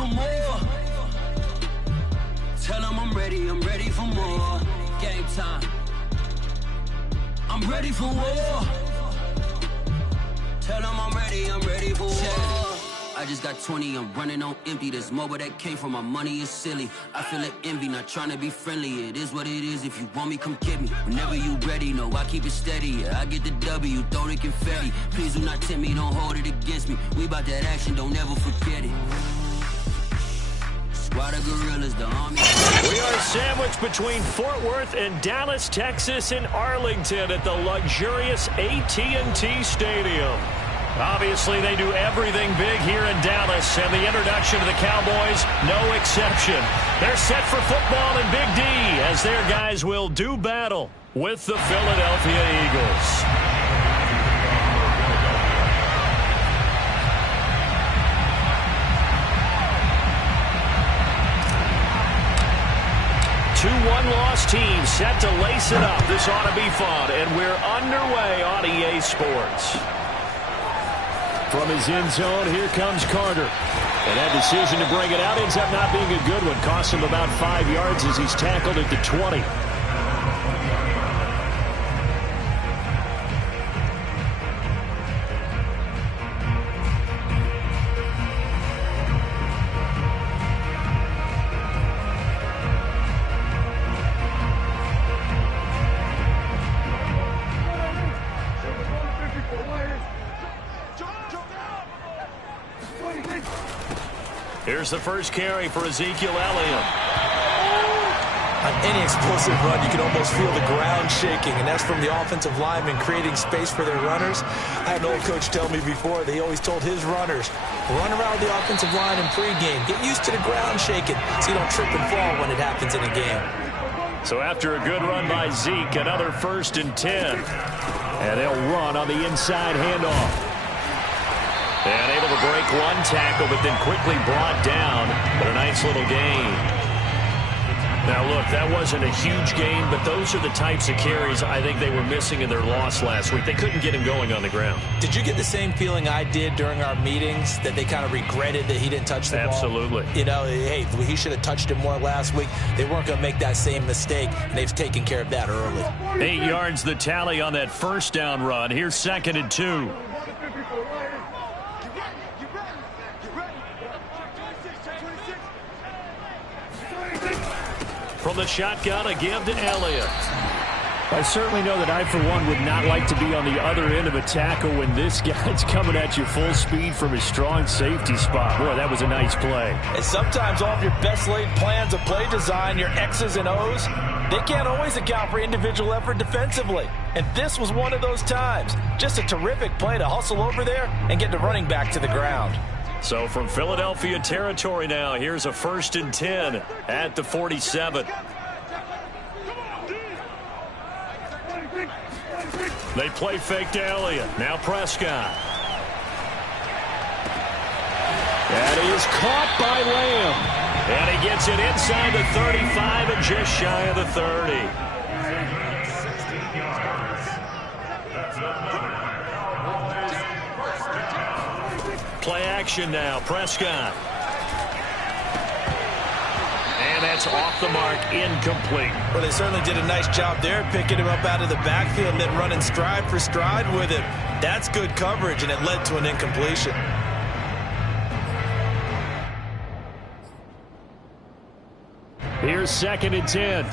for more. Tell them I'm ready for more. Game time. I'm ready for war. Tell them I'm ready for war. I just got 20, I'm running on empty. This mobile that came from my money is silly. I feel like envy, not trying to be friendly. It is what it is, if you want me, come get me. Whenever you ready, no, I keep it steady. Yeah, I get the W, throw the confetti. Please do not tempt me, don't hold it against me. We about that action, don't ever forget it. Squad of gorillas, the army. We are sandwiched between Fort Worth and Dallas, Texas, and Arlington at the luxurious AT&T Stadium. Obviously, they do everything big here in Dallas, and the introduction to the Cowboys, no exception. They're set for football in Big D as their guys will do battle with the Philadelphia Eagles. Two one-loss teams set to lace it up. This ought to be fun, and we're underway on EA Sports. From his end zone, here comes Carter. And that decision to bring it out ends up not being a good one. Cost him about 5 yards as he's tackled at the 20. Here's the first carry for Ezekiel Elliott. On any explosive run, you can almost feel the ground shaking, and that's from the offensive linemen creating space for their runners. I had an old coach tell me before, they always told his runners, run around the offensive line in pregame. Get used to the ground shaking so you don't trip and fall when it happens in a game. So after a good run by Zeke, another 1st and 10. And they'll run on the inside handoff. And able to break one tackle, but then quickly brought down. But a nice little gain. Now, look, that wasn't a huge gain, but those are the types of carries I think they were missing in their loss last week. They couldn't get him going on the ground. Did you get the same feeling I did during our meetings, that they kind of regretted that he didn't touch the ball? Absolutely. You know, hey, he should have touched it more last week. They weren't going to make that same mistake, and they've taken care of that early. 8 yards the tally on that first down run. Here's 2nd and 2. From the shotgun, a give to Elliott. I certainly know that I, for one, would not like to be on the other end of a tackle when this guy's coming at you full speed from his strong safety spot. Boy, that was a nice play. And sometimes all of your best laid plans of play design, your X's and O's, they can't always account for individual effort defensively. And this was one of those times. Just a terrific play to hustle over there and get the running back to the ground. So from Philadelphia territory now, here's a 1st and 10 at the 47. They play fake to Elliott. Now Prescott. That is caught by Lamb. And he gets it inside the 35 and just shy of the 30. Play action now. Prescott. And that's off the mark, incomplete. Well, they certainly did a nice job there, picking him up out of the backfield and then running stride for stride with him. That's good coverage, and it led to an incompletion. Here's 2nd and 10.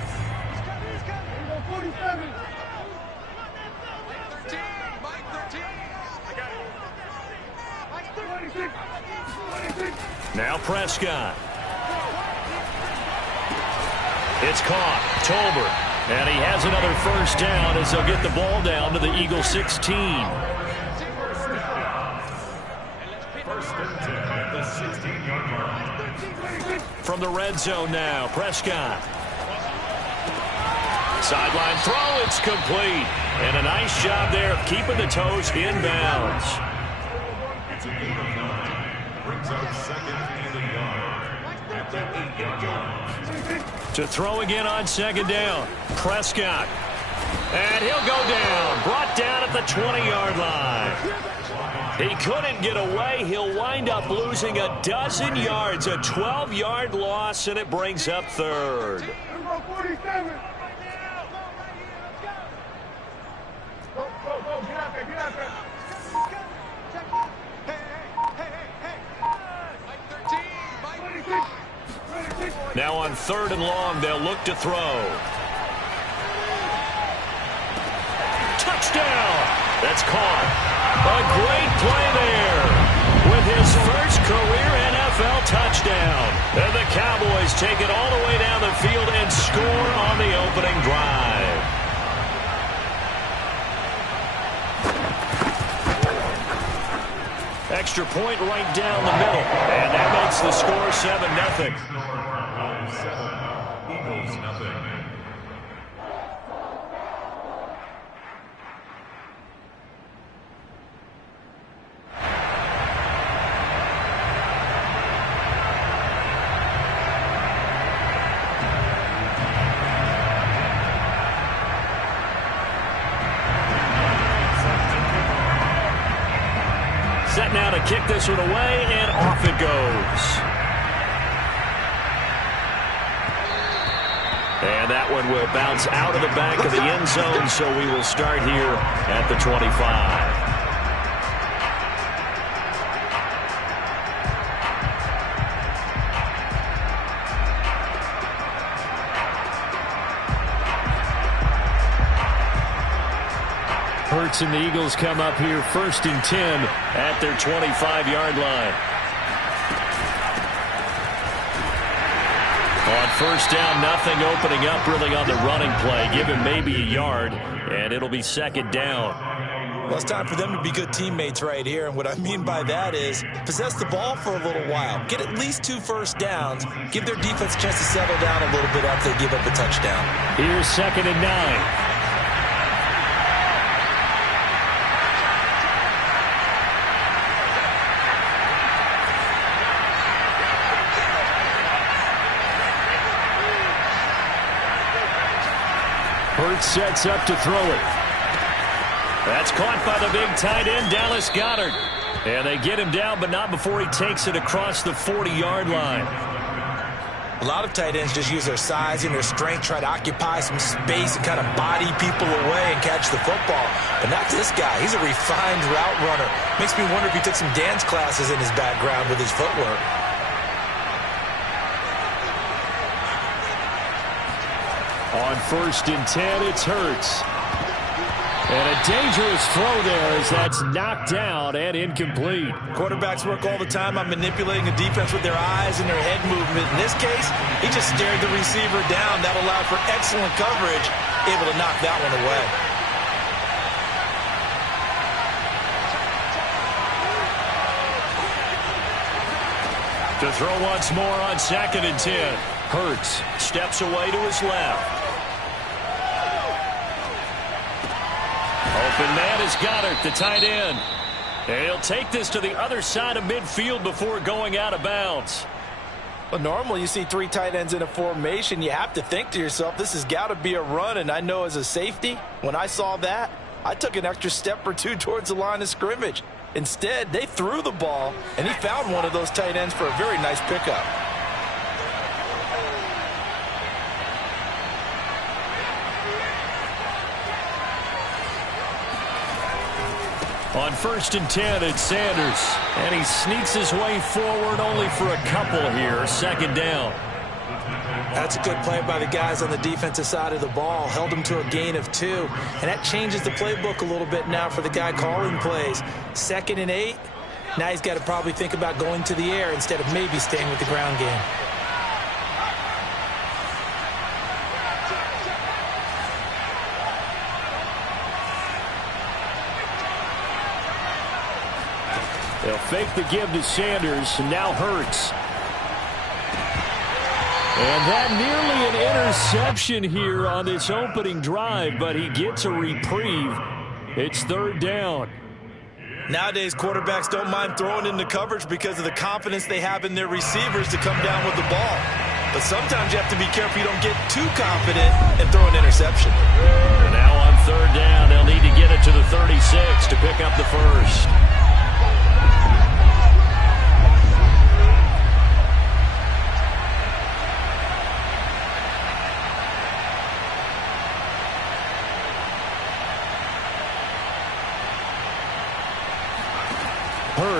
Now Prescott. It's caught. Tolbert. And he has another 1st down as they'll get the ball down to the Eagles 16. 1st and 10 at the 16-yard line. From the red zone now, Prescott. Sideline throw, it's complete. And a nice job there of keeping the toes inbounds. It's a gain of 9. Brings up 2nd and a yard at the 8-yard line. To throw again on 2nd down. Prescott. And he'll go down. Brought down at the 20-yard line. He couldn't get away. He'll wind up losing a dozen yards, a 12-yard loss, and it brings up third. Now on 3rd and long, they'll look to throw. Touchdown! That's caught. A great play there with his first career NFL touchdown. And the Cowboys take it all the way down the field and score on the opening drive. Extra point right down the middle. And that makes the score 7-0. Eagles nothing. Set now to kick this one away, and off it goes. And that one will bounce out of the back of the end zone, so we will start here at the 25. Hurts and the Eagles come up here 1st and 10 at their 25-yard line. On 1st down, nothing, opening up really on the running play. Give him maybe a yard, and it'll be 2nd down. Well, it's time for them to be good teammates right here, and what I mean by that is possess the ball for a little while. Get at least 2 first downs. Give their defense a chance to settle down a little bit after they give up a touchdown. Here's 2nd and 9. Hurts sets up to throw it. That's caught by the big tight end, Dallas Goedert. And they get him down, but not before he takes it across the 40-yard line. A lot of tight ends just use their size and their strength, try to occupy some space and kind of body people away and catch the football. But not this guy. He's a refined route runner. Makes me wonder if he took some dance classes in his background with his footwork. On 1st and 10, it's Hurts. And a dangerous throw there as that's knocked down and incomplete. Quarterbacks work all the time on manipulating a defense with their eyes and their head movement. In this case, he just stared the receiver down. That allowed for excellent coverage, able to knock that one away. To throw once more on 2nd and 10. Hurts steps away to his left. Open man is Goedert, the tight end. And he'll take this to the other side of midfield before going out of bounds. Well, normally you see 3 tight ends in a formation. You have to think to yourself, this has got to be a run. And I know as a safety, when I saw that, I took an extra step or 2 towards the line of scrimmage. Instead, they threw the ball, and he found one of those tight ends for a very nice pickup. On 1st and 10, it's Sanders. And he sneaks his way forward only for a couple here. 2nd down. That's a good play by the guys on the defensive side of the ball. Held him to a gain of 2. And that changes the playbook a little bit now for the guy calling plays. 2nd and 8. Now he's got to probably think about going to the air instead of maybe staying with the ground game. They'll fake the give to Sanders, and now Hurts. And that nearly an interception here on this opening drive, but he gets a reprieve. It's 3rd down. Nowadays, quarterbacks don't mind throwing into coverage because of the confidence they have in their receivers to come down with the ball. But sometimes you have to be careful you don't get too confident and throw an interception. And now on 3rd down, they'll need to get it to the 36 to pick up the first.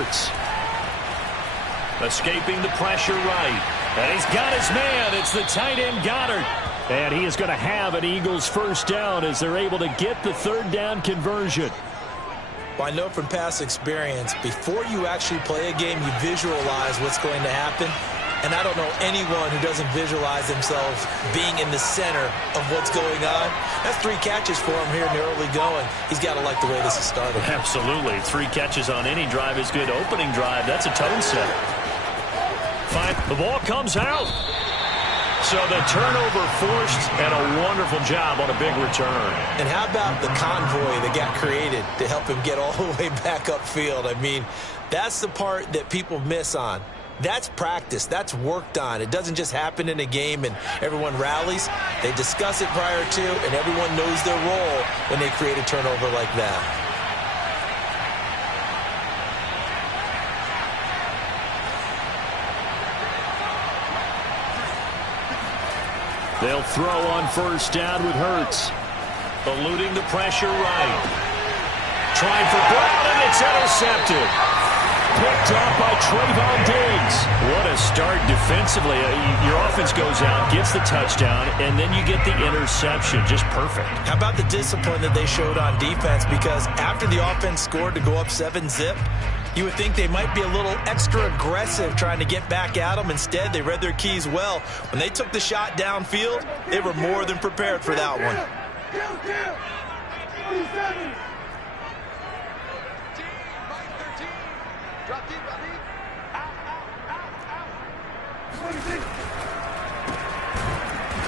Hurts. Escaping the pressure right. And he's got his man. It's the tight end Goddard. And he is going to have an Eagles first down as they're able to get the third down conversion. Well, I know from past experience, before you actually play a game, you visualize what's going to happen. And I don't know anyone who doesn't visualize themselves being in the center of what's going on. That's 3 catches for him here in the early going. He's got to like the way this is started. Absolutely. 3 catches on any drive is good. Opening drive, that's a tone setter. Fine. The ball comes out. So the turnover forced, and a wonderful job on a big return. And how about the convoy that got created to help him get all the way back upfield? I mean, that's the part that people miss on. That's practice. That's worked on. It doesn't just happen in a game and everyone rallies. They discuss it prior to, and everyone knows their role when they create a turnover like that. They'll throw on first down with Hurts. Eluding the pressure right. Trying for Brown, and it's intercepted. Picked off by Trayvon Diggs. What a start defensively. Your offense goes out, gets the touchdown, and then you get the interception. Just perfect. How about the discipline that they showed on defense? Because after the offense scored to go up 7-zip, you would think they might be a little extra aggressive trying to get back at them. Instead, they read their keys well. When they took the shot downfield, they were more than prepared for that one.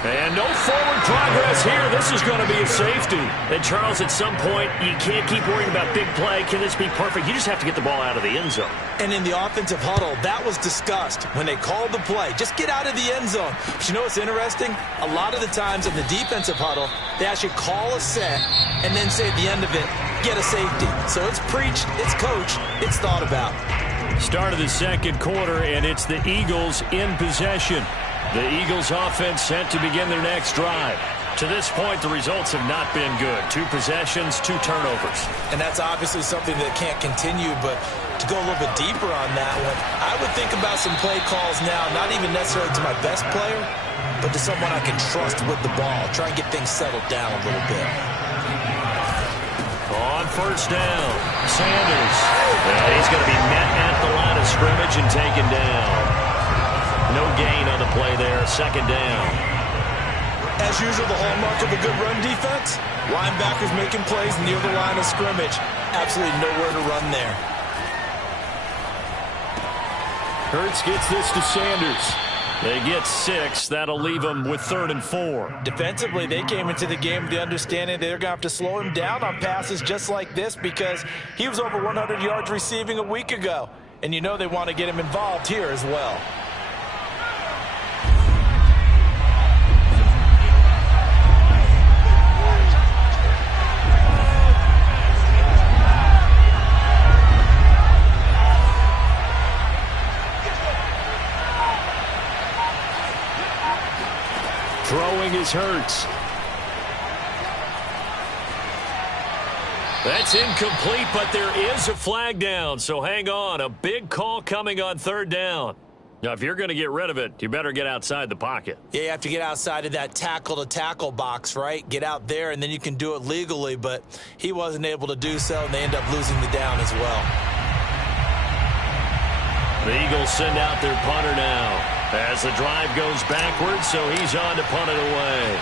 And no forward progress here. This is going to be a safety. And, Charles, at some point, you can't keep worrying about big play. Can this be perfect? You just have to get the ball out of the end zone. And in the offensive huddle, that was discussed when they called the play. Just get out of the end zone. But you know what's interesting? A lot of the times in the defensive huddle, they actually call a set and then say at the end of it, get a safety. So it's preached, it's coached, it's thought about. Start of the second quarter, and it's the Eagles in possession. The Eagles offense set to begin their next drive. To this point, the results have not been good. 2 possessions, 2 turnovers. And that's obviously something that can't continue, but to go a little bit deeper on that one, I would think about some play calls now, not even necessarily to my best player, but to someone I can trust with the ball. Try and get things settled down a little bit. On first down, Sanders. And he's going to be met at the line of scrimmage and taken down. No gain on the play there. Second down. As usual, the hallmark of a good run defense, linebackers making plays near the line of scrimmage. Absolutely nowhere to run there. Hurts gets this to Sanders. They get 6. That'll leave them with 3rd and 4. Defensively, they came into the game with the understanding they're going to have to slow him down on passes just like this because he was over 100 yards receiving a week ago. And you know they want to get him involved here as well. Throwing is Hurts. That's incomplete, but there is a flag down, so hang on. A big call coming on 3rd down. Now, if you're going to get rid of it, you better get outside the pocket. Yeah, you have to get outside of that tackle-to-tackle box, right? Get out there, and then you can do it legally, but he wasn't able to do so, and they end up losing the down as well. The Eagles send out their punter now as the drive goes backwards, so he's on to punt it away.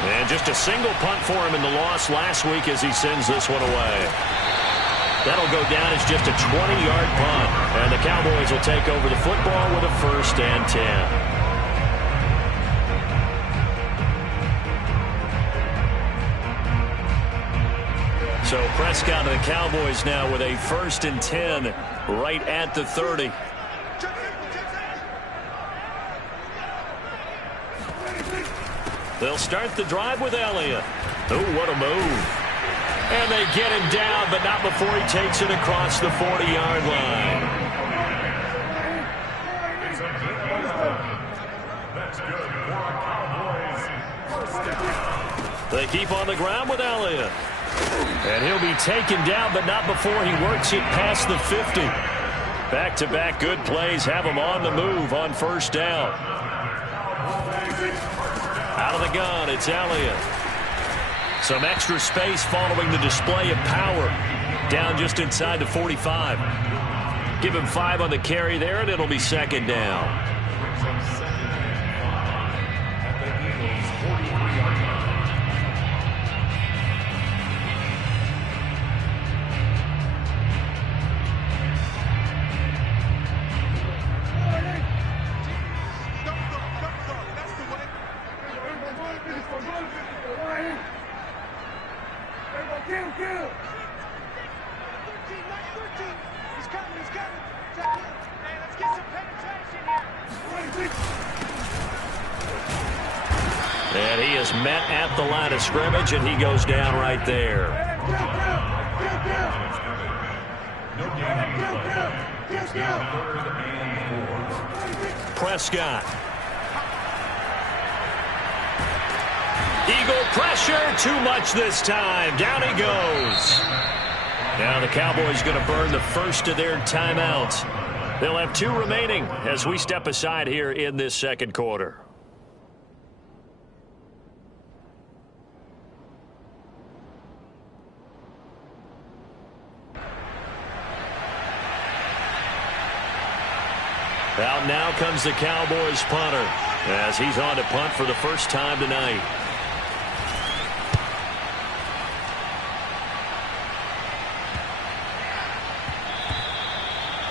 And just a single punt for him in the loss last week as he sends this one away. That'll go down as just a 20-yard punt. And the Cowboys will take over the football with a 1st and 10. So Prescott and the Cowboys now with a 1st and 10 right at the 30. They'll start the drive with Elliott. Oh, what a move. And they get him down, but not before he takes it across the 40-yard line. They keep on the ground with Elliott. And he'll be taken down, but not before he works it past the 50. Back-to-back good plays have him on the move on first down. Out of the gun, it's Elliott. Some extra space following the display of power. Down just inside the 45. Give him 5 on the carry there, and it'll be second down. And he is met at the line of scrimmage, and he goes down right there. Prescott. Eagle pressure, too much this time. Down he goes. Now the Cowboys going to burn the first of their timeouts. They'll have 2 remaining as we step aside here in this second quarter. Out now comes the Cowboys punter as he's on to punt for the first time tonight.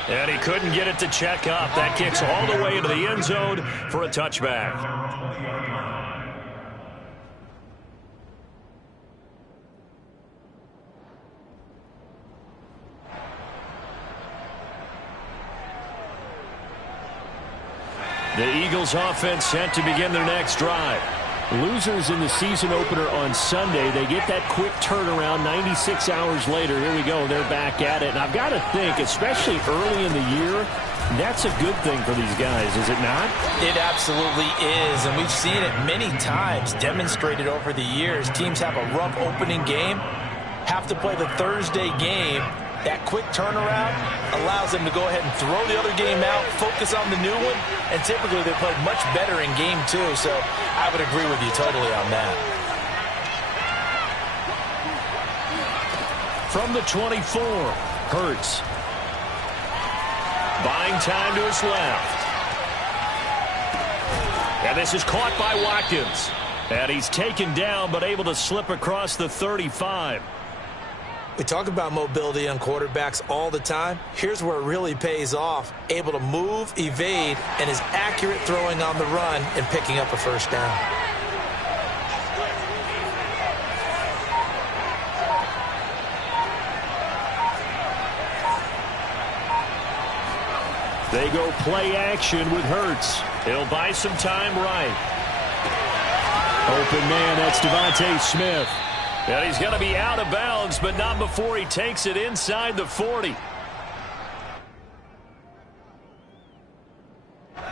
And he couldn't get it to check up. That kicks all the way into the end zone for a touchback. The Eagles offense set to begin their next drive. Losers in the season opener on Sunday. They get that quick turnaround 96 hours later. Here we go. They're back at it. And I've got to think, especially early in the year, that's a good thing for these guys, is it not? It absolutely is. And we've seen it many times demonstrated over the years. Teams have a rough opening game, have to play the Thursday game. That quick turnaround allows them to go ahead and throw the other game out, focus on the new one, and typically they play much better in game 2. So I would agree with you totally on that. From the 24, Hurts. Buying time to his left. And this is caught by Watkins. And he's taken down but able to slip across the 35. We talk about mobility on quarterbacks all the time. Here's where it really pays off. Able to move, evade, and is accurate throwing on the run and picking up a first down. They go play action with Hurts. He'll buy some time right. Open man, that's Devontae Smith. And he's going to be out of bounds, but not before he takes it inside the 40.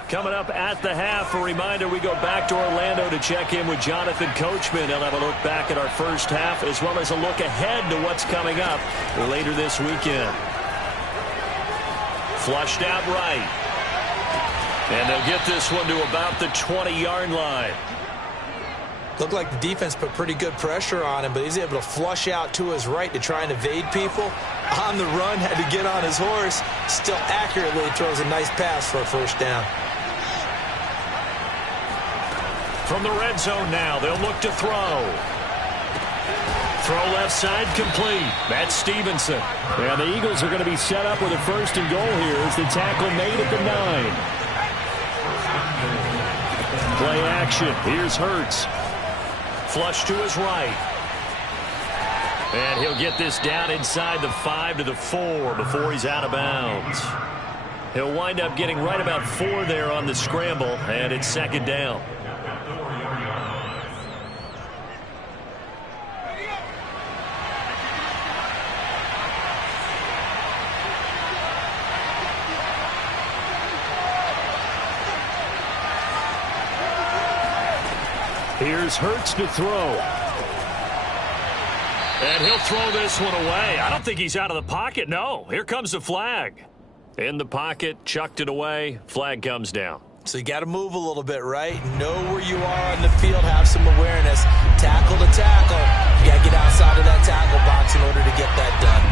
Coming up at the half, a reminder, we go back to Orlando to check in with Jonathan Coachman. He'll have a look back at our first half as well as a look ahead to what's coming up later this weekend. Flushed out right. And they'll get this one to about the 20-yard line. Looked like the defense put pretty good pressure on him, but he's able to flush out to his right to try and evade people. On the run, had to get on his horse. Still accurately throws a nice pass for a first down. From the red zone now, they'll look to throw. Throw left side complete. That's Stevenson. And the Eagles are going to be set up with a first and goal here as the tackle made at the 9. Play action. Here's Hurts. Flush to his right. And he'll get this down inside the 5 to the 4 before he's out of bounds. He'll wind up getting right about 4 there on the scramble, and it's second down. Here's Hurts to throw. And he'll throw this one away. I don't think he's out of the pocket. No, here comes the flag. In the pocket, chucked it away. Flag comes down. So you got to move a little bit, right? Know where you are on the field, have some awareness. Tackle to tackle. You got to get outside of that tackle box in order to get that done.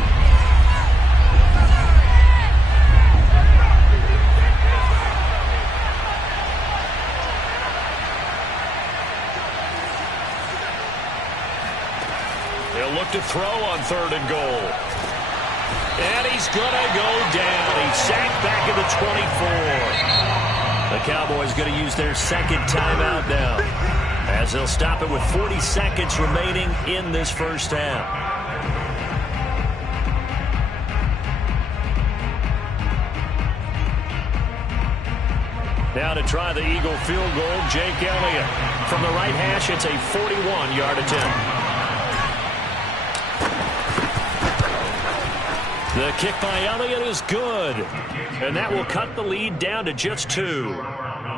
He'll look to throw on 3rd and goal. And he's going to go down. He's sacked back at the 24. The Cowboys going to use their second timeout now, as they'll stop it with 40 seconds remaining in this first half. Now to try the Eagle field goal, Jake Elliott. From the right hash, it's a 41-yard attempt. The kick by Elliott is good. And that will cut the lead down to just 2.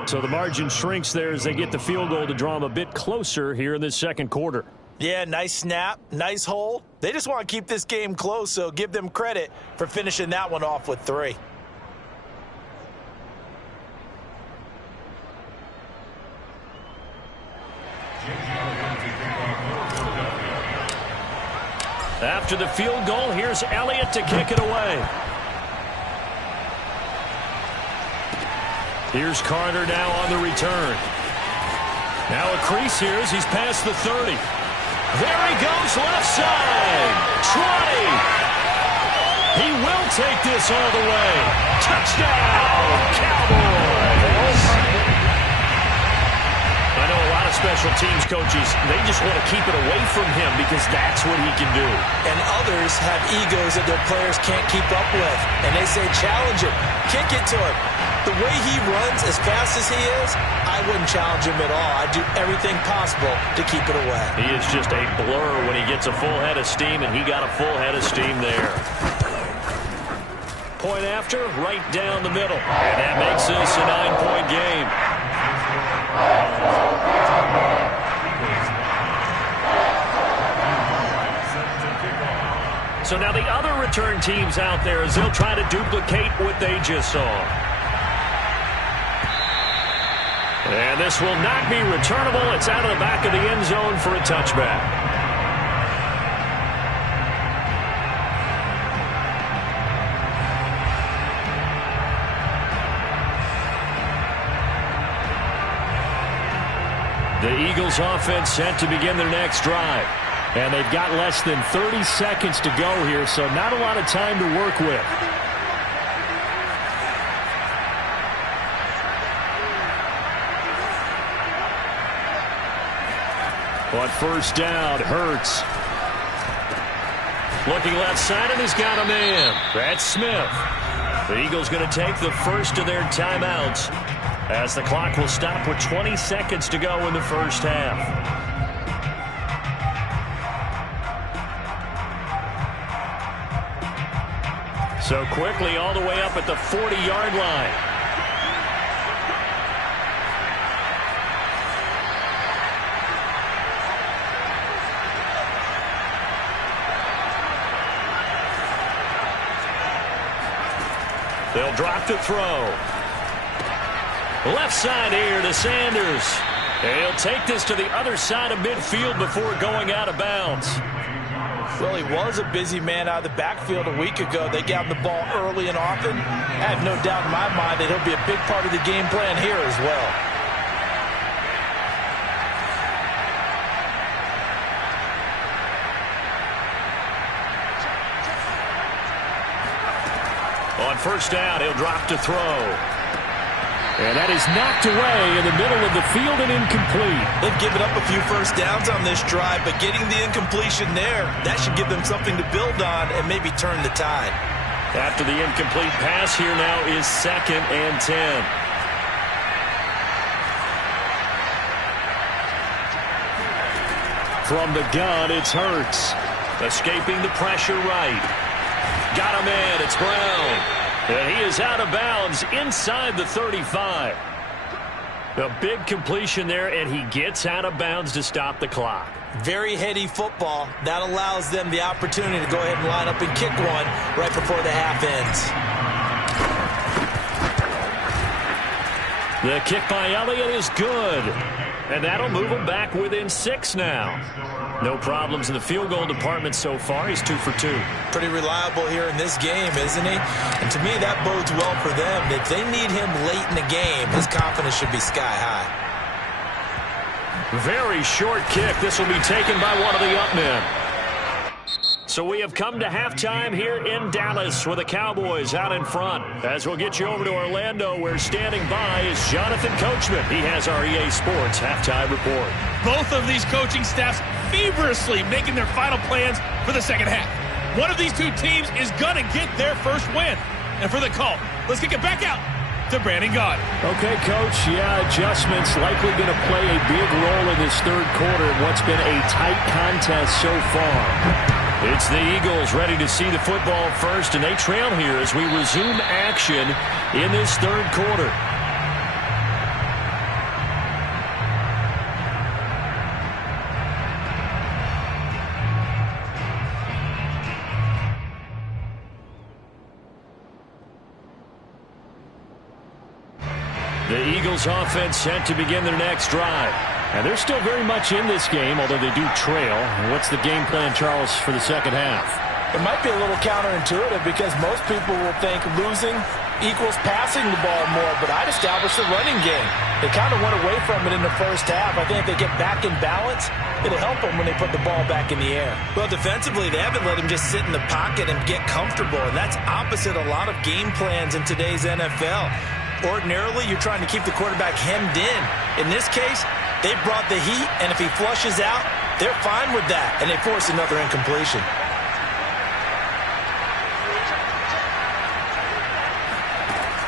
So the margin shrinks there as they get the field goal to draw them a bit closer here in this second quarter. Yeah, nice snap, nice hold. They just want to keep this game close, so give them credit for finishing that one off with 3. After the field goal, here's Elliott to kick it away. Here's Carter now on the return. Now a crease here as he's past the 30. There he goes, left side. 20. He will take this all the way. Touchdown, Cowboys. I know a lot of special teams coaches, they just want to keep it away from him because that's what he can do. And others have egos that their players can't keep up with. And they say, challenge him, kick it to him. The way he runs as fast as he is, I wouldn't challenge him at all. I'd do everything possible to keep it away. He is just a blur when he gets a full head of steam, and he got a full head of steam there. Point after, right down the middle. And that makes this a 9-point game. So now the other return teams out there as they'll try to duplicate what they just saw. And this will not be returnable. It's out of the back of the end zone for a touchback. The Eagles offense set to begin their next drive. And they've got less than 30 seconds to go here, so not a lot of time to work with. On first down, Hurts. Looking left side, and he's got a man. That's Smith. The Eagles going to take the first of their timeouts as the clock will stop with 20 seconds to go in the first half. So quickly all the way up at the 40-yard line. They'll drop to throw. Left side here to Sanders. He'll take this to the other side of midfield before going out of bounds. Well, he was a busy man out of the backfield a week ago. They got him the ball early and often. I have no doubt in my mind that he'll be a big part of the game plan here as well. On first down, he'll drop to throw. And that is knocked away in the middle of the field and incomplete. They've given up a few first downs on this drive, but getting the incompletion there, that should give them something to build on and maybe turn the tide. After the incomplete pass, here now is 2nd and 10. From the gun, it's Hurts. Escaping the pressure right. Got a man, it's Brown. And he is out of bounds inside the 35. A big completion there, and he gets out of bounds to stop the clock. Very heady football. That allows them the opportunity to go ahead and line up and kick one right before the half ends. The kick by Elliott is good. And that'll move him back within 6 now. No problems in the field goal department so far. He's 2 for 2. Pretty reliable here in this game, isn't he? And to me, that bodes well for them. If they need him late in the game, his confidence should be sky high. Very short kick. This will be taken by one of the up men. So we have come to halftime here in Dallas with the Cowboys out in front. As we'll get you over to Orlando, where standing by is Jonathan Coachman. He has our EA Sports halftime report. Both of these coaching staffs feverishly making their final plans for the second half. One of these two teams is going to get their first win. And for the call, let's kick it back out to Brandon Gaudin. Okay, Coach. Yeah, adjustments likely going to play a big role in this third quarter in what's been a tight contest so far. It's the Eagles ready to see the football first, and they trail here as we resume action in this third quarter. The Eagles offense set to begin their next drive. And they're still very much in this game, although they do trail. What's the game plan, Charles, for the second half? It might be a little counterintuitive because most people will think losing equals passing the ball more, but I'd establish the running game. They kind of went away from it in the first half. I think if they get back in balance, it'll help them when they put the ball back in the air. Well, defensively, they haven't let him just sit in the pocket and get comfortable, and that's opposite a lot of game plans in today's NFL. Ordinarily, you're trying to keep the quarterback hemmed in. In this case, they brought the heat, and if he flushes out, they're fine with that, and they force another incompletion.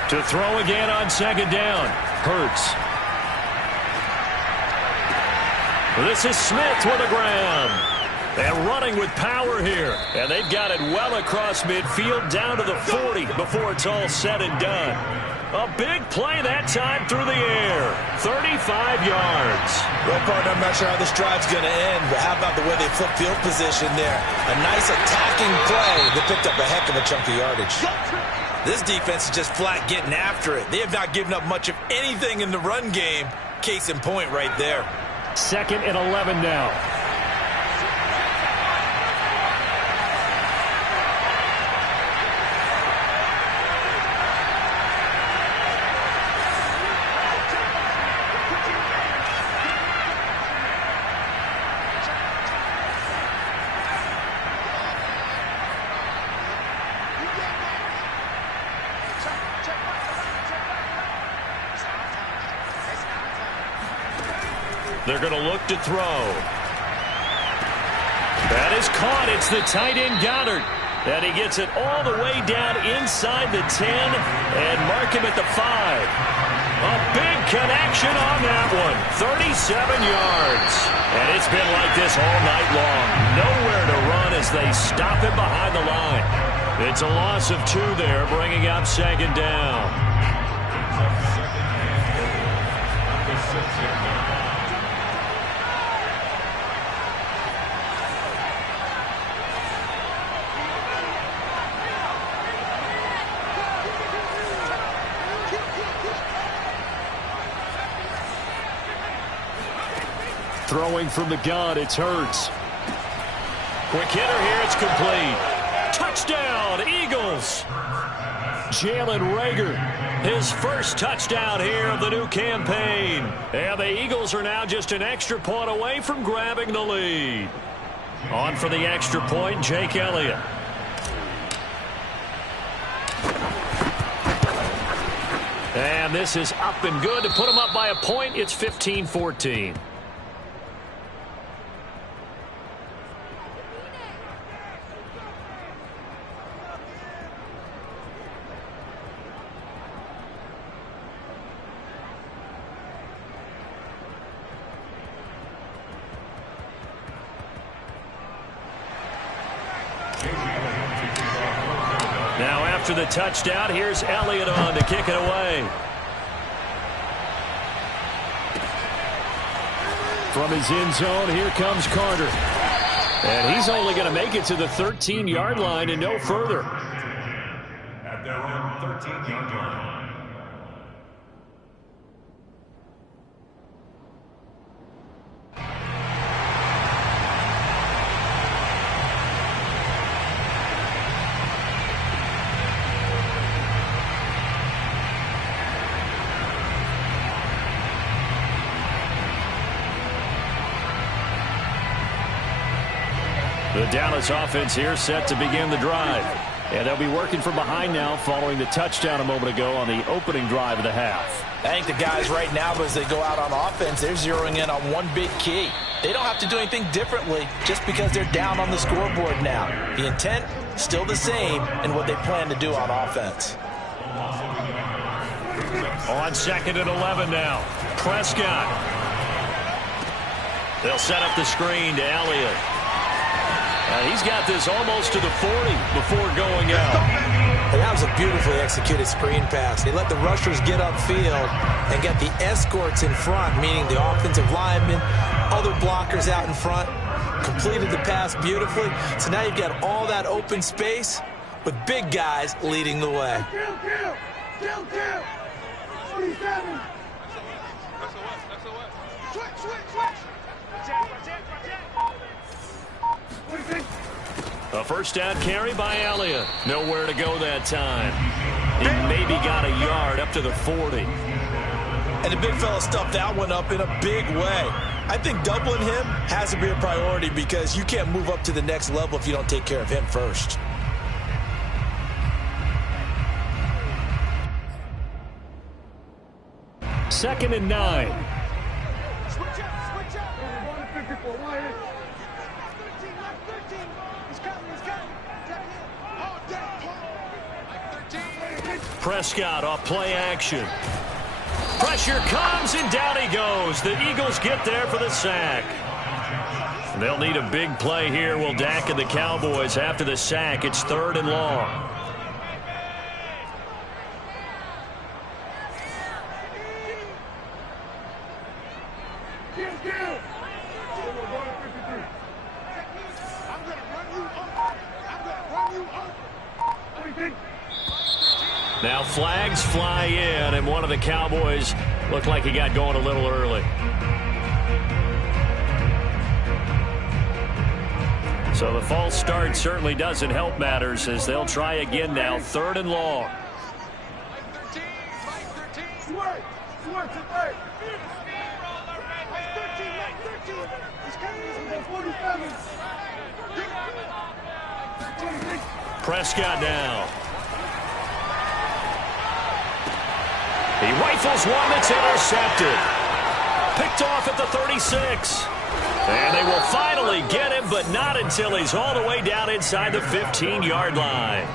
To throw again on second down. Hurts. This is Smith with the ground. And running with power here. And they've got it well across midfield down to the 40 before it's all said and done. A big play that time through the air. 35 yards. Well, partner, I'm not sure how this drive's going to end, but how about the way they flip field position there? A nice attacking play that picked up a heck of a chunk of yardage. This defense is just flat getting after it. They have not given up much of anything in the run game. Case in point right there. 2nd and 11 now. They're going to look to throw. That is caught. It's the tight end Goddard. And he gets it all the way down inside the 10 and mark him at the 5. A big connection on that one. 37 yards. And it's been like this all night long. Nowhere to run as they stop him behind the line. It's a loss of 2 there, bringing up second down. Throwing from the gun, it's Hurts. Quick hitter here, it's complete. Touchdown, Eagles. Jalen Reagor, his first touchdown here of the new campaign. And the Eagles are now just an extra point away from grabbing the lead. On for the extra point, Jake Elliott. And this is up and good to put them up by a point. It's 15-14. Now after the touchdown, here's Elliott on to kick it away. From his end zone, here comes Carter. And he's only going to make it to the 13-yard line and no further. At their own 13-yard line. The Dallas offense here set to begin the drive. And they'll be working from behind now following the touchdown a moment ago on the opening drive of the half. I think the guys right now, as they go out on offense, they're zeroing in on one big key. They don't have to do anything differently just because they're down on the scoreboard now. The intent, still the same in what they plan to do on offense. On 2nd and 11 now. Prescott. They'll set up the screen to Elliott. He's got this almost to the 40 before going out. And that was a beautifully executed screen pass. They let the rushers get upfield and get the escorts in front, meaning the offensive linemen, other blockers out in front, completed the pass beautifully. So now you've got all that open space with big guys leading the way. Kill. 47. A first down carry by Elliott. Nowhere to go that time. He maybe got a yard up to the 40. And the big fella stuffed that one up in a big way. I think doubling him has to be a priority because you can't move up to the next level if you don't take care of him first. Second and 9. Prescott off play action. Pressure comes, and down he goes. The Eagles get there for the sack. They'll need a big play here, will Dak and the Cowboys after the sack. It's 3rd and long. Now flags fly in, and one of the Cowboys looked like he got going a little early. So the false start certainly doesn't help matters as they'll try again now. 3rd and long. Prescott now. He rifles one that's intercepted. Picked off at the 36. And they will finally get him, but not until he's all the way down inside the 15-yard line.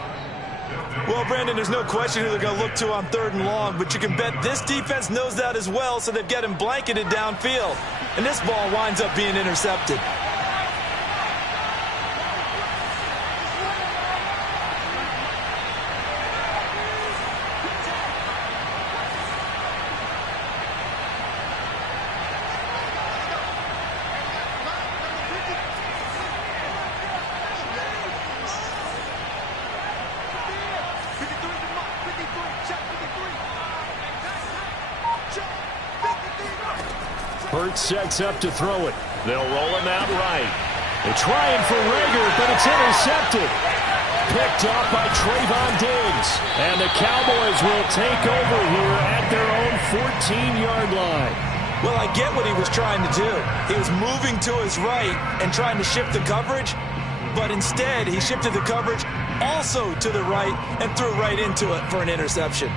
Well, Brandon, there's no question who they're going to look to on 3rd and long, but you can bet this defense knows that as well, so they've got him blanketed downfield. And this ball winds up being intercepted. Hurts sets up to throw it. They'll roll him out right. They're trying for Reagor, but it's intercepted. Picked off by Trayvon Diggs. And the Cowboys will take over here at their own 14-yard line. Well, I get what he was trying to do. He was moving to his right and trying to shift the coverage, but instead he shifted the coverage also to the right and threw right into it for an interception.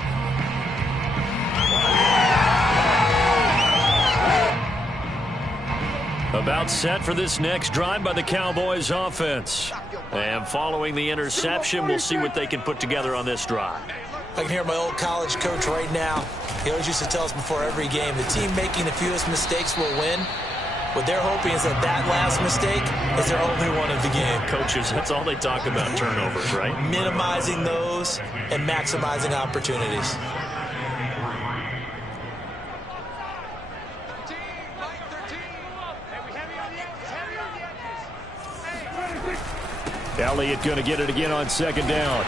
About set for this next drive by the Cowboys offense. And following the interception, we'll see what they can put together on this drive. I can hear my old college coach right now. He always used to tell us before every game, the team making the fewest mistakes will win. What they're hoping is that that last mistake is their only one of the game. Coaches, that's all they talk about, turnovers, right? Minimizing those and maximizing opportunities. Elliott going to get it again on second down.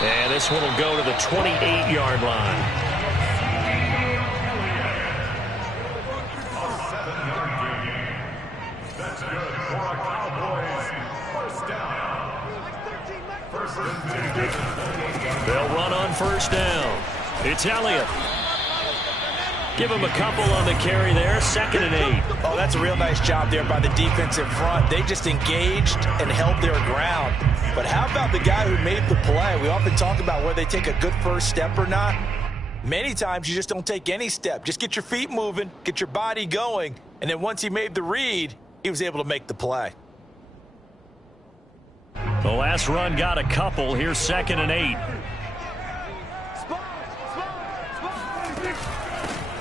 And this one will go to the 28-yard line. That's good for a Cowboys first down. They'll run on first down. It's Elliott. Give him a couple on the carry there. 2nd and 8. Oh, that's a real nice job there by the defensive front. They just engaged and held their ground. But how about the guy who made the play? We often talk about whether they take a good first step or not. Many times you just don't take any step. Just get your feet moving, get your body going, and then once he made the read, he was able to make the play. The last run got a couple. Here's 2nd and 8.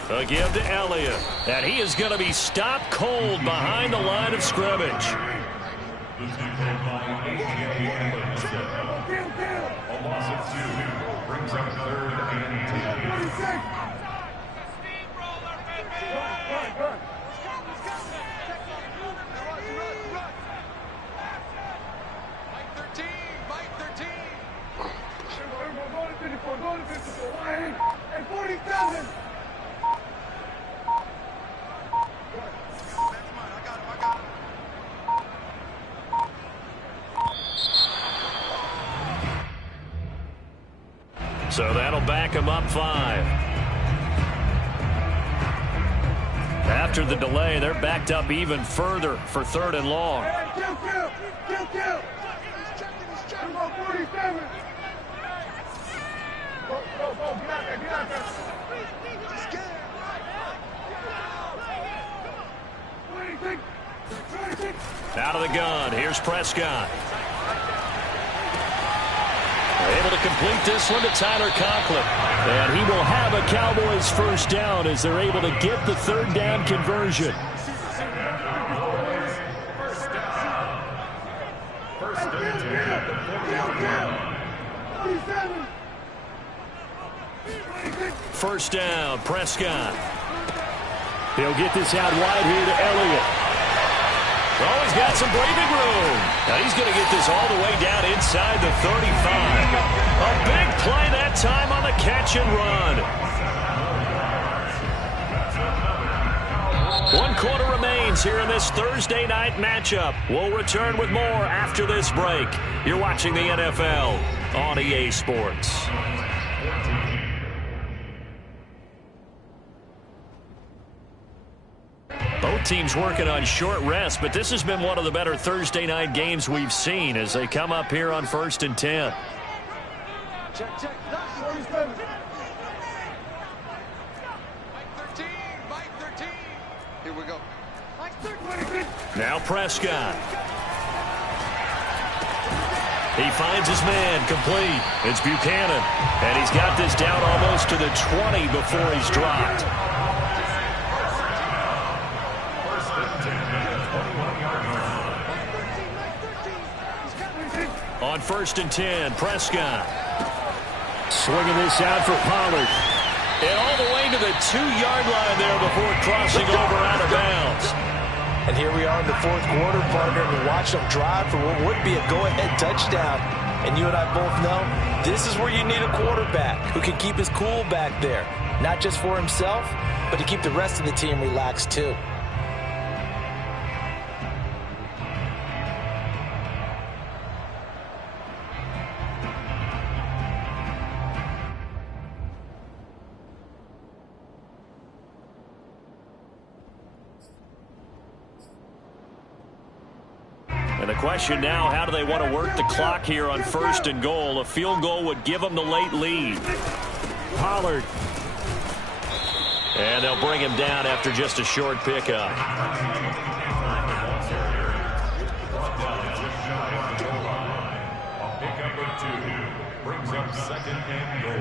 A give to Elliott. And he is going to be stopped cold behind the line of scrimmage. A loss of 2 brings up 3rd and 10. Mike 13. And 47. So that'll back him up 5. After the delay, they're backed up even further for 3rd and long. Kill. Come on, 47. Go, get out there. 26. Out of the gun, here's Prescott. Able to complete this one to Tyler Conklin. And he will have a Cowboys first down as they're able to get the 3rd down conversion. First down, Prescott. He'll get this out wide here to Elliott. Oh, he's got some breathing room. Now he's going to get this all the way down inside the 35. A big play that time on the catch and run. 1 quarter remains here in this Thursday night matchup. We'll return with more after this break. You're watching the NFL on EA Sports. Both teams working on short rest, but this has been one of the better Thursday night games we've seen as they come up here on 1st and 10. Check. Mike 13. Here we go. Mike 13. Now Prescott. He finds his man complete. It's Buchanan. And he's got this down almost to the 20 before he's dropped. On 1st and 10, Prescott. Swinging this out for Pollard. And all the way to the 2-yard line there before crossing over out of bounds. And here we are in the 4th quarter, partner, and we watch them drive for what would be a go-ahead touchdown. And you and I both know this is where you need a quarterback who can keep his cool back there. Not just for himself, but to keep the rest of the team relaxed too. And the question now, how do they want to work the clock here on 1st and goal? A field goal would give them the late lead. Pollard. And they'll bring him down after just a short pickup. A pickup of 2 brings up 2nd and goal.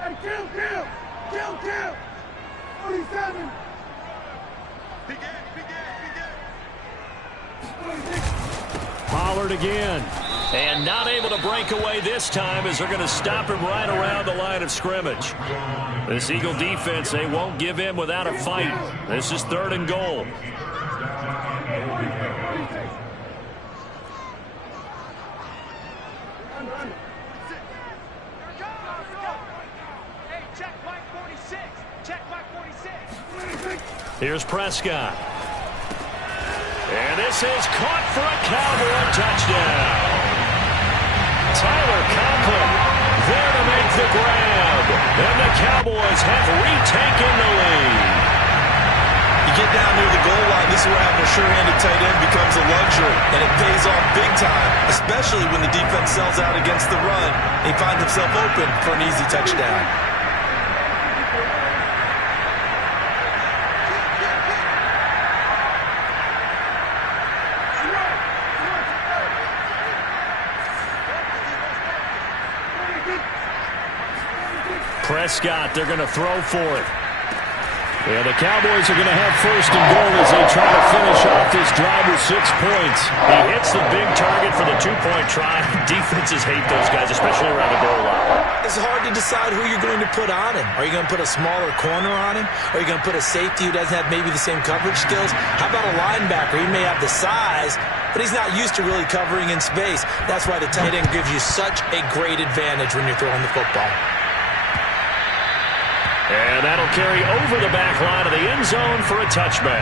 Hey, kill. 47. Pollard again. And not able to break away this time as they're going to stop him right around the line of scrimmage. This Eagle defense, they won't give in without a fight. This is 3rd and goal. Here's Prescott. And this is caught for a Cowboy touchdown. Tyler Conklin there to make the grab. And the Cowboys have retaken the lead. You get down near the goal line, this is where having a sure-handed tight end becomes a luxury, and it pays off big time, especially when the defense sells out against the run. He finds himself open for an easy touchdown. Prescott, they're going to throw for it. Yeah, the Cowboys are going to have first and goal as they try to finish off this drive with 6 points. He hits the big target for the 2-point try. Defenses hate those guys, especially around the goal line. It's hard to decide who you're going to put on him. Are you going to put a smaller corner on him? Are you going to put a safety who doesn't have maybe the same coverage skills? How about a linebacker? He may have the size, but he's not used to really covering in space. That's why the tight end gives you such a great advantage when you're throwing the football. And that'll carry over the back line of the end zone for a touchback.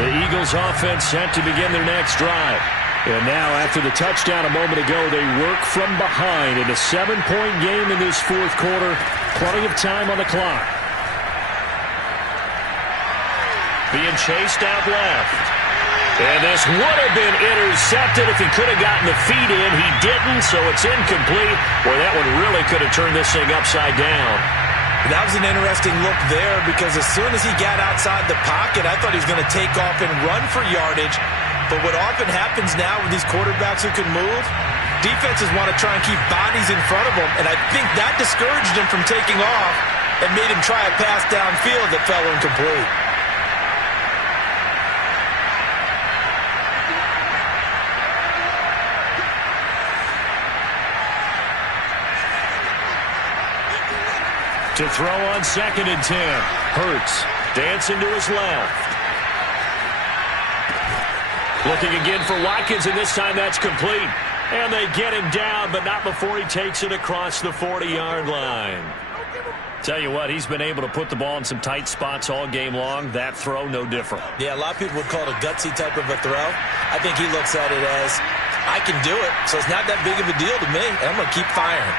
The Eagles offense set to begin their next drive. And now, after the touchdown a moment ago, they work from behind in a 7-point game in this fourth quarter. Plenty of time on the clock. Being chased out left. And this would have been intercepted if he could have gotten the feet in. He didn't, so it's incomplete. Boy, that one really could have turned this thing upside down. That was an interesting look there because as soon as he got outside the pocket, I thought he was going to take off and run for yardage. But what often happens now with these quarterbacks who can move, defenses want to try and keep bodies in front of them, and I think that discouraged him from taking off and made him try a pass downfield that fell incomplete. To throw on 2nd and 10. Hurts dancing to his left. Looking again for Watkins, and this time that's complete. And they get him down, but not before he takes it across the 40-yard line. Tell you what, he's been able to put the ball in some tight spots all game long. That throw, no different. Yeah, a lot of people would call it a gutsy type of a throw. I think he looks at it as, I can do it, so it's not that big of a deal to me, and I'm going to keep firing.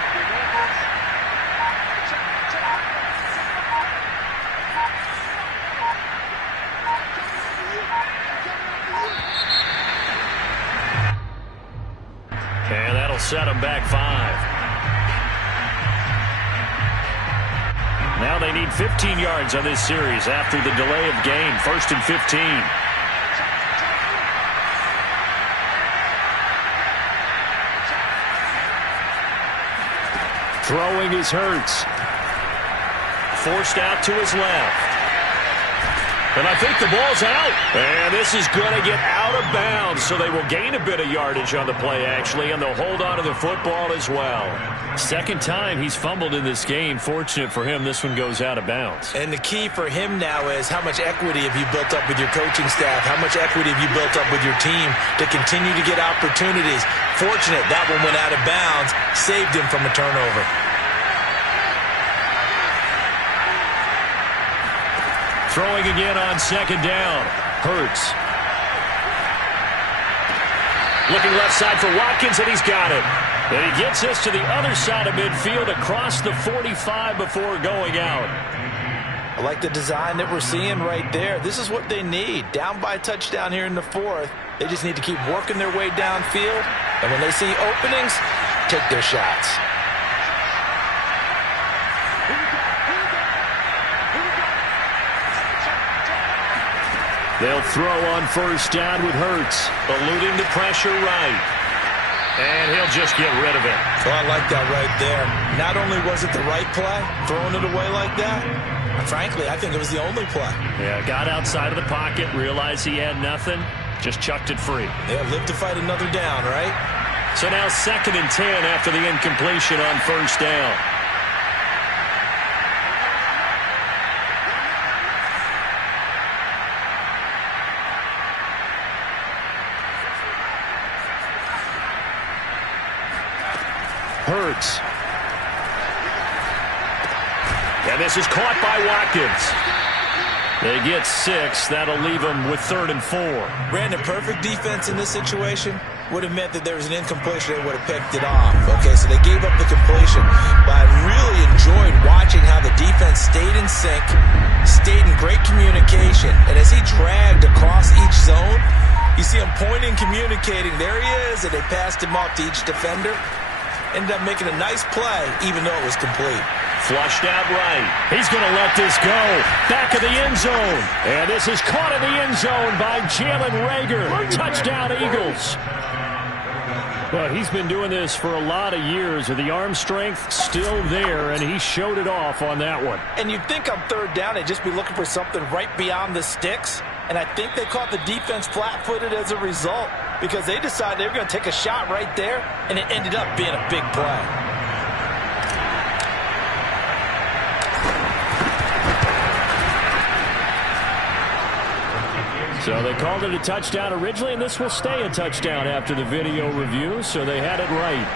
And that'll set them back 5. Now they need 15 yards on this series after the delay of game. 1st and 15. Throwing is Hurts. Forced out to his left. And I think the ball's out. And this is going to get out of bounds, so they will gain a bit of yardage on the play, actually, and they'll hold on to the football as well. Second time he's fumbled in this game. Fortunate for him, this one goes out of bounds. And the key for him now is how much equity have you built up with your coaching staff? How much equity have you built up with your team to continue to get opportunities? Fortunate that one went out of bounds, saved him from a turnover. Throwing again on 2nd down. Hurts. Looking left side for Watkins, and he's got it. And he gets this to the other side of midfield across the 45 before going out. I like the design that we're seeing right there. This is what they need. Down by a touchdown here in the 4th. They just need to keep working their way downfield. And when they see openings, take their shots. They'll throw on 1st down with Hurts, eluding the pressure right. And he'll just get rid of it. So I like that right there. Not only was it the right play, throwing it away like that, frankly, I think it was the only play. Yeah, got outside of the pocket, realized he had nothing, just chucked it free. Yeah, live to fight another down, right? So now 2nd and 10 after the incompletion on 1st down. Sports. And this is caught by Watkins. They get 6. That'll leave them with 3rd and 4. Brandon, perfect defense in this situation would have meant that there was an incompletion. They would have picked it off. Okay, so they gave up the completion. But I really enjoyed watching how the defense stayed in sync, stayed in great communication. And as he dragged across each zone, you see him pointing, communicating. There he is, and they passed him off to each defender. Ended up making a nice play, even though it was complete. Flushed out right. He's going to let this go. Back of the end zone. And this is caught in the end zone by Jalen Reagor. Touchdown, Eagles. Well, he's been doing this for a lot of years with the arm strength still there, and he showed it off on that one. And you'd think on 3rd down they'd just be looking for something right beyond the sticks. And I think they caught the defense flat-footed as a result because they decided they were going to take a shot right there, and it ended up being a big play. So they called it a touchdown originally, and this will stay a touchdown after the video review, so they had it right.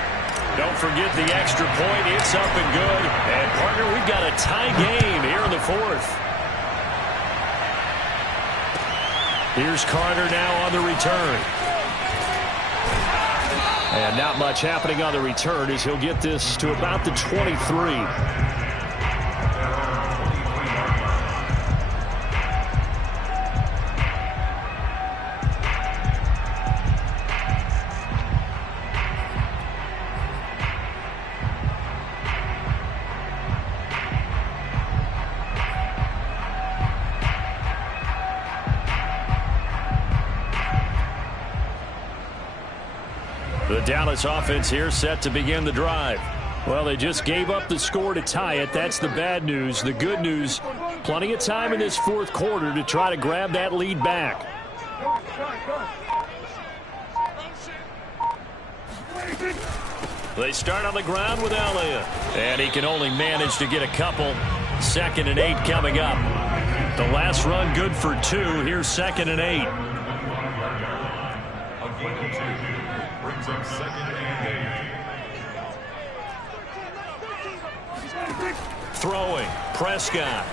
Don't forget the extra point. It's up and good. And, partner, we've got a tie game here in the 4th. Here's Carter now on the return. And not much happening on the return as he'll get this to about the 23. The Dallas offense here set to begin the drive. Well, they just gave up the score to tie it. That's the bad news. The good news, plenty of time in this 4th quarter to try to grab that lead back. They start on the ground with Elliott. And he can only manage to get a couple. 2nd and 8 coming up. The last run good for 2. Here's 2nd and 8. Throwing, Prescott.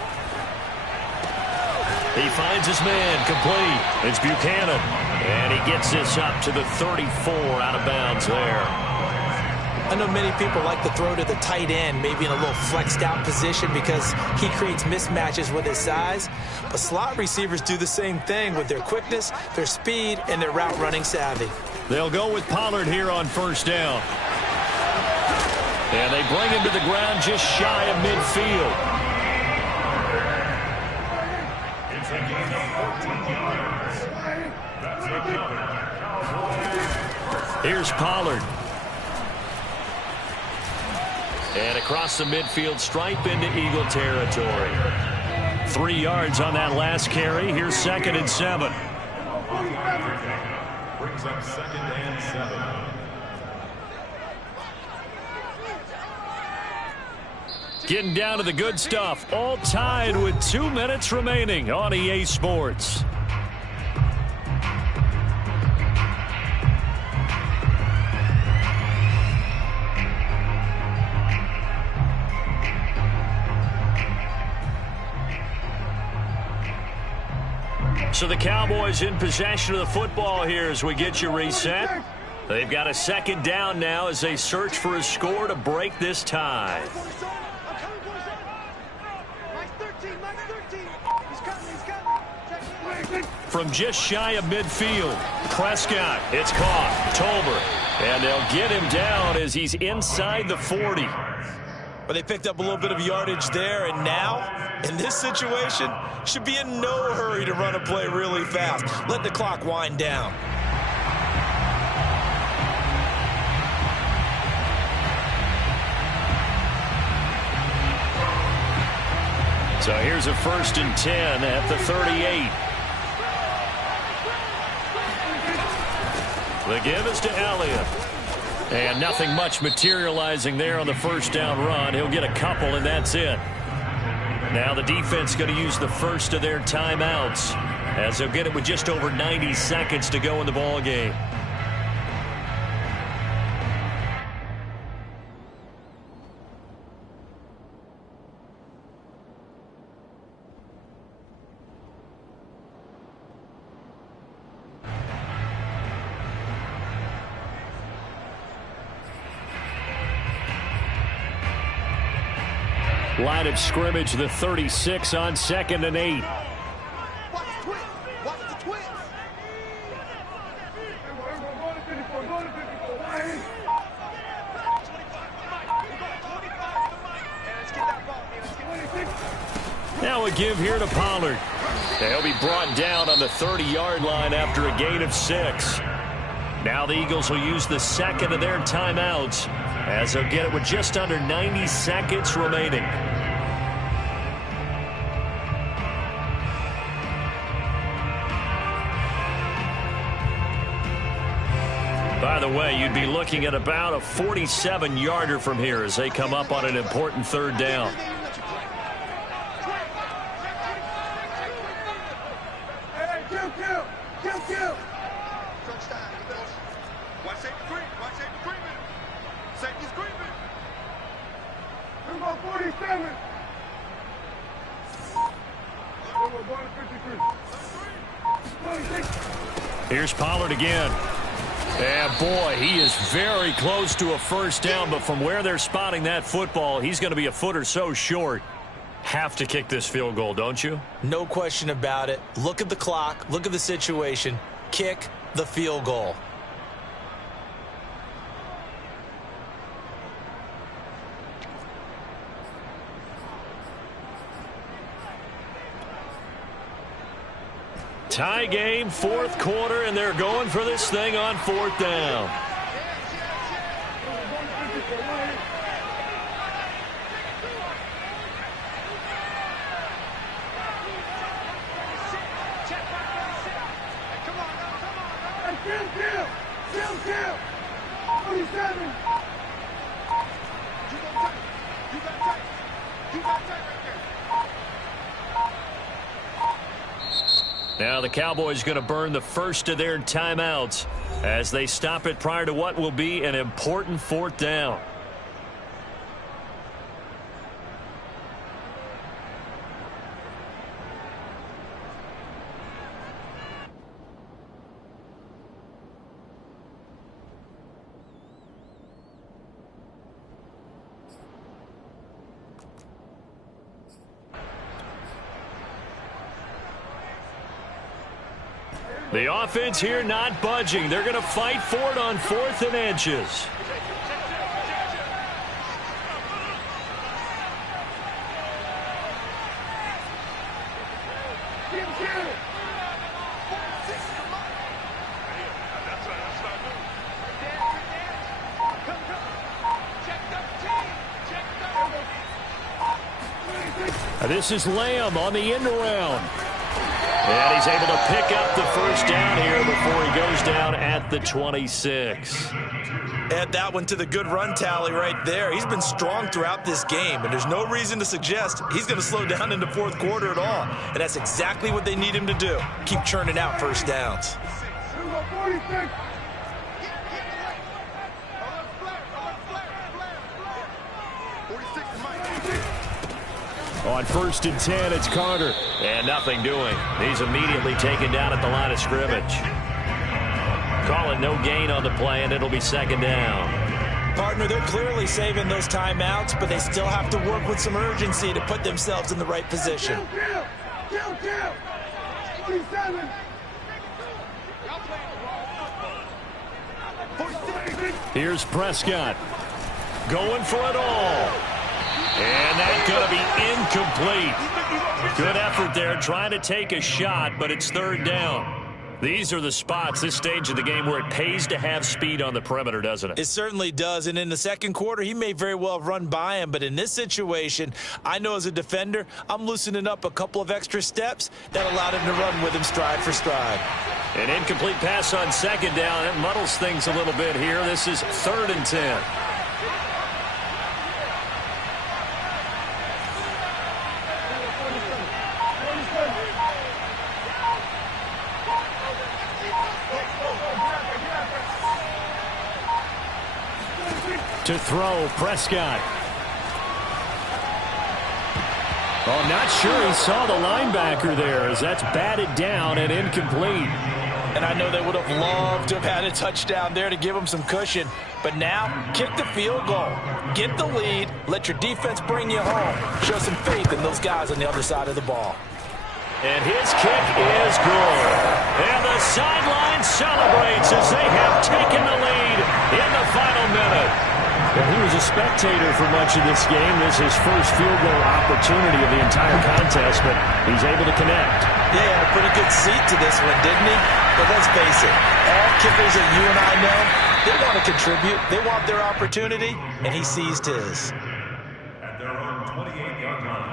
He finds his man, complete. It's Buchanan. And he gets this up to the 34, out of bounds there. I know many people like to throw to the tight end, maybe in a little flexed out position because he creates mismatches with his size. But slot receivers do the same thing with their quickness, their speed, and their route running savvy. They'll go with Pollard here on 1st down. And they bring him to the ground just shy of midfield. It's a gain of 14 yards. That's a Here's Pollard. And across the midfield stripe into Eagle territory. 3 yards on that last carry. Here's 2nd and 7. brings up 2nd and 7. Getting down to the good stuff. All tied with 2 minutes remaining on EA Sports. So the Cowboys in possession of the football here as we get you reset. They've got a 2nd down now as they search for a score to break this tie. From just shy of midfield, Prescott, it's caught, Tolbert, and they'll get him down as he's inside the 40. But they picked up a little bit of yardage there, and now, in this situation, should be in no hurry to run a play really fast. Let the clock wind down. So here's a 1st and 10 at the 38. The give is to Elliott. And nothing much materializing there on the 1st down run. He'll get a couple, and that's it. Now the defense going to use the first of their timeouts as they'll get it with just over 90 seconds to go in the ball game. Line of scrimmage, the 36 on 2nd and 8. Now a give here to Pollard. He'll be brought down on the 30-yard line after a gain of 6. Now the Eagles will use the second of their timeouts as they'll get it with just under 90 seconds remaining. By the way, you'd be looking at about a 47-yarder from here as they come up on an important 3rd down. Here's Pollard again. And boy, he is very close to a 1st down, but from where they're spotting that football, he's going to be a foot or so short. Have to kick this field goal, don't you? No question about it. Look at the clock. Look at the situation. Kick the field goal. Tie game, 4th quarter, and they're going for this thing on 4th down. Now the Cowboys going to burn the first of their timeouts as they stop it prior to what will be an important 4th down. The offense here not budging. They're going to fight for it on 4th and inches. This is Lamb on the end around. And he's able to pick up the 1st down here before he goes down at the 26. Add that one to the good run tally right there. He's been strong throughout this game, and there's no reason to suggest he's going to slow down in the 4th quarter at all. And that's exactly what they need him to do. Keep churning out 1st downs. On 1st and 10, it's Carter. And nothing doing. He's immediately taken down at the line of scrimmage. Calling no gain on the play, and it'll be 2nd down. Partner, they're clearly saving those timeouts, but they still have to work with some urgency to put themselves in the right position. Here's Prescott. Going for it all. And that's going to be incomplete. Good effort there trying to take a shot, but it's 3rd down. These are the spots, this stage of the game, where it pays to have speed on the perimeter, doesn't it? It certainly does, and in the 2nd quarter, he may very well run by him, but in this situation, I know as a defender, I'm loosening up a couple of extra steps that allowed him to run with him stride for stride. An incomplete pass on 2nd down. That muddles things a little bit here. This is 3rd and 10. To throw, Prescott. Oh, not sure he saw the linebacker there as that's batted down and incomplete. And I know they would have loved to have had a touchdown there to give them some cushion. But now, kick the field goal. Get the lead. Let your defense bring you home. Show some faith in those guys on the other side of the ball. And his kick is good. And the sideline celebrates as they have taken the lead in the final minute. Well, he was a spectator for much of this game. This is his first field goal opportunity of the entire contest, but he's able to connect. Yeah, he had a pretty good seat to this one, didn't he? But let's face it, all kickers that you and I know, they want to contribute. They want their opportunity, and he seized his. At their own 28-yard line.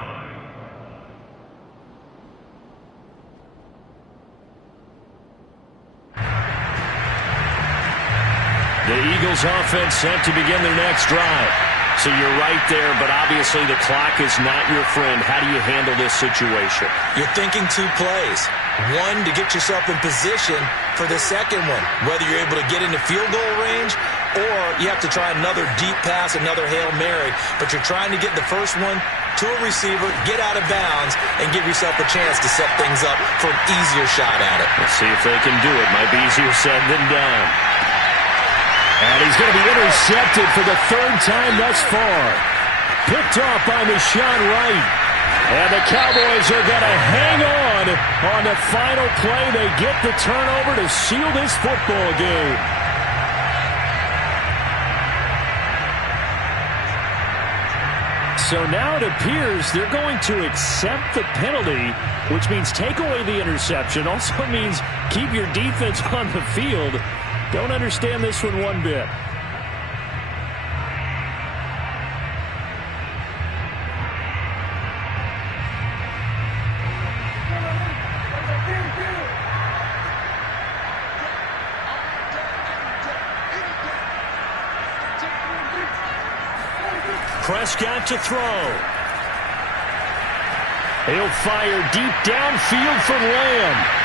The Eagles offense set to begin their next drive. So you're right there, but obviously the clock is not your friend. How do you handle this situation? You're thinking 2 plays. One, to get yourself in position for the second one, whether you're able to get into field goal range or you have to try another deep pass, another Hail Mary, but you're trying to get the first one to a receiver, get out of bounds, and give yourself a chance to set things up for an easier shot at it. Let's see if they can do it. Might be easier said than done. And he's going to be intercepted for the 3rd time thus far. Picked off by Rashawn Wright. And the Cowboys are going to hang on the final play. They get the turnover to seal this football game. So now it appears they're going to accept the penalty, which means take away the interception. Also means keep your defense on the field. Don't understand this one bit. Prescott to throw. He'll fire deep downfield for Lamb.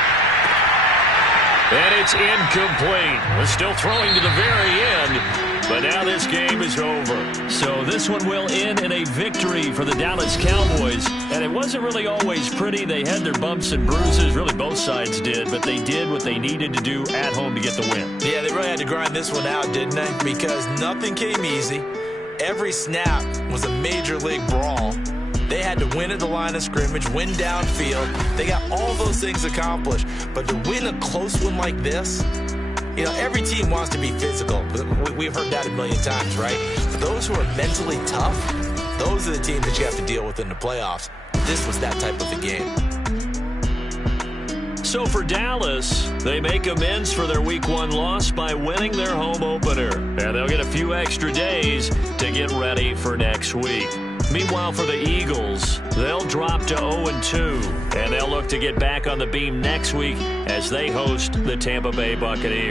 And it's incomplete. We're still throwing to the very end, but now this game is over. So this one will end in a victory for the Dallas Cowboys. And it wasn't really always pretty. They had their bumps and bruises. Really, both sides did. But they did what they needed to do at home to get the win. Yeah, they really had to grind this one out, didn't they? Because nothing came easy. Every snap was a major league brawl. They had to win at the line of scrimmage, win downfield. They got all those things accomplished. But to win a close one like this, you know, every team wants to be physical. We've heard that a million times, right? But those who are mentally tough, those are the teams that you have to deal with in the playoffs. This was that type of a game. So for Dallas, they make amends for their Week 1 loss by winning their home opener. And they'll get a few extra days to get ready for next week. Meanwhile, for the Eagles, they'll drop to 0-2, and they'll look to get back on the beam next week as they host the Tampa Bay Buccaneers.